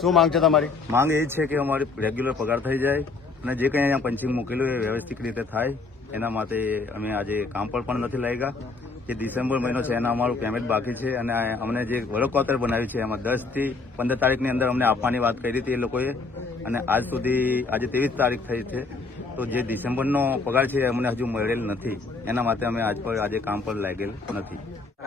શું માંગ છે તમારી? માંગ એ છે કે અમારી રેગ્યુલર પગાર થઈ જાય અને જે કંઈ અહીંયા પંચિંગ મૂકેલું એ વ્યવસ્થિત રીતે થાય. એના માટે અમે આજે કામ પર પણ નથી લાગ્યા. જે ડિસેમ્બર મહિનો છે એના અમારું પેમેન્ટ બાકી છે અને અમને જે વળોકોતર બનાવ્યું છે એમાં 10 થી 15 તારીખની અંદર અમને આપવાની વાત કરી હતી એ લોકોએ અને આજ સુધી આજે 23 તારીખ થઈ છે. તો જે ડિસેમ્બરનો પગાર છે એ અમને હજુ મળેલ નથી. એના માટે અમે આજે કામ પર લાગેલ નથી.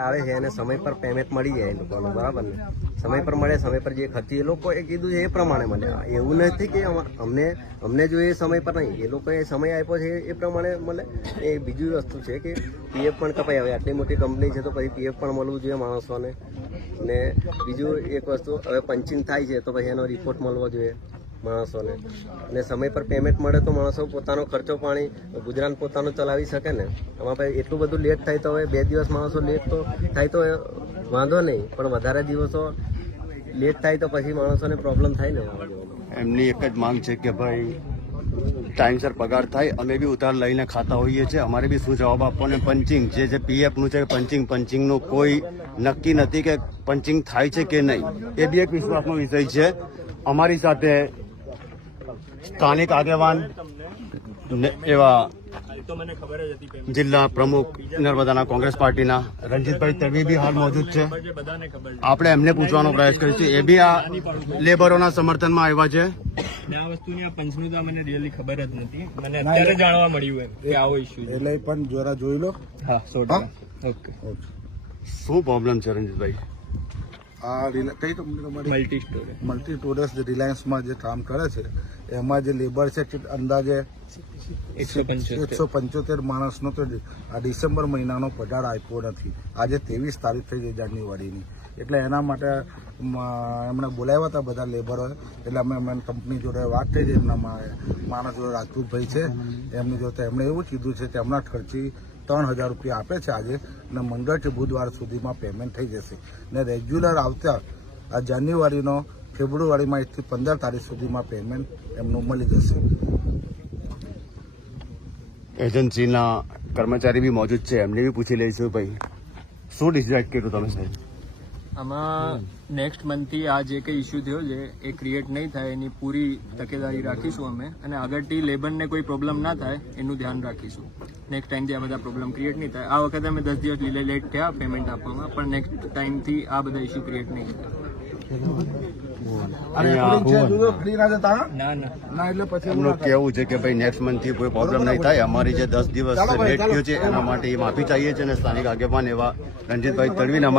આવે છે અને સમય પર પેમેન્ટ મળી જાય એ લોકોને, બરાબર ને? સમય પર મળે, સમય પર જે ખર્ચી એ લોકોએ કીધું છે એ પ્રમાણે મળે. એવું નથી કે અમને જો એ સમય પર નહીં, એ લોકોએ સમય આપ્યો છે એ પ્રમાણે મળે. એ બીજી વસ્તુ છે કે પીએફ પણ કપાય. હવે આટલી મોટી કંપની છે તો પછી પીએફ પણ મળવું જોઈએ માણસોને. ને બીજું એક વસ્તુ, હવે પંચિંગ થાય છે તો પછી એનો રિપોર્ટ મળવો જોઈએ માણસોને. અને સમય પર પેમેન્ટ મળે તો માણસો પોતાનો ખર્ચો પાણી ગુજરાન પોતાનું ચલાવી શકે ને. આમાં પછી એટલું બધું લેટ થાય તો હવે 2 દિવસ માણસો લેટ તો થાય તો વાંધો નહીં, પણ વધારે દિવસો લેટ થાય તો પછી માણસોને પ્રોબ્લેમ થાય ને. એમની એક જ માંગ છે કે ભાઈ ટાઈમસર પગાર થાય. અમે બી ઉધાર લઈને ખાતા હોઈએ છીએ, અમારે બી શું જવાબ આપવો. ને પંચિંગ જે પીએફનું છે, પંચિંગનું કોઈ નક્કી નથી કે પંચિંગ થાય છે કે નહીં. એ બી એક વિશ્વાસનો વિષય છે. અમારી સાથે સ્થાનિક આગેવાન એવા જિલ્લા પ્રમુખ નર્મદાના કોંગ્રેસ પાર્ટીના રણજીતભાઈ તડવી બી હાલ મોજૂદ છે. આપણે એમને પૂછવાનો પ્રયાસ કરીશું. એ બી આ લેબરોના સમર્થનમાં આવ્યા છે. આ વસ્તુની આ પંચનું તો મને રિયલી ખબર જ નથી. મને અત્યારે જાણવા મળ્યું એમ કે આવો ઇશ્યુ છે. એટલે પણ જરા જોઈ લો. હા 100%. ઓકે. શું પ્રોબ્લેમ છે રણજીતભાઈ? આ કઈ કંપની તમારી? મલ્ટી સ્ટોરેજ રિલાયન્સમાં જે કામ કરે છે એમાં જે લેબર છે અંદાજે 175 માણસનો તો આ ડિસેમ્બર મહિનાનો પગાર આપ્યો નથી. આજે 23 તારીખ થઈ ગઈ જાન્યુઆરીની. એટલે એના માટે એમણે બોલાવ્યા હતા બધા લેબરોએ. એટલે અમે કંપની જોડે વાત થઈ છે. એમના માણસ જોડે રાજપૂતભાઈ છે એમની જોડે. એમણે એવું કીધું છે કે હમણાં ખર્ચી 3000 રૂપિયા આપે છે આજે, અને મંગળથી બુધવાર સુધીમાં પેમેન્ટ થઈ જશે. ને રેગ્યુલર આવતા આ જાન્યુઆરીનો ફેબ્રુઆરીમાં 1 થી 15 તારીખ સુધીમાં પેમેન્ટ એમનું મળી જશે. એજન્સીના કર્મચારી બી મોજૂદ છે, એમને બી પૂછી લઈશું. ભાઈ શું ડિસાઇડ કર્યું તમે સાહેબ? આમાં નેક્સ્ટ મંથથી આ જે કંઈ ઇસ્યુ થયો છે એ ક્રિએટ નહીં થાય એની પૂરી તકેદારી રાખીશું અમે. અને આગળથી લેબરને કોઈ પ્રોબ્લેમ ના થાય એનું ધ્યાન રાખીશું. નેક્સ્ટ ટાઈમથી આ બધા પ્રોબ્લેમ ક્રિએટ નહીં થાય. આ વખતે અમે 10 દિવસ લેટ થયા પેમેન્ટ આપવામાં, પણ નેક્સ્ટ ટાઈમથી આ બધા ઇસ્યુ ક્રિએટ નહીં થાય. એમનું કેવું છે કે ભાઈ નેક્સ્ટ મંથથી કોઈ પ્રોબ્લેમ નહીં થાય. અમારી જે 10 દિવસ લેટ થયું છે એના માટે માફી ચાહીએ છીએ. અને સ્થાનિક આગેવાન એવા રણજીતભાઈ તડવીને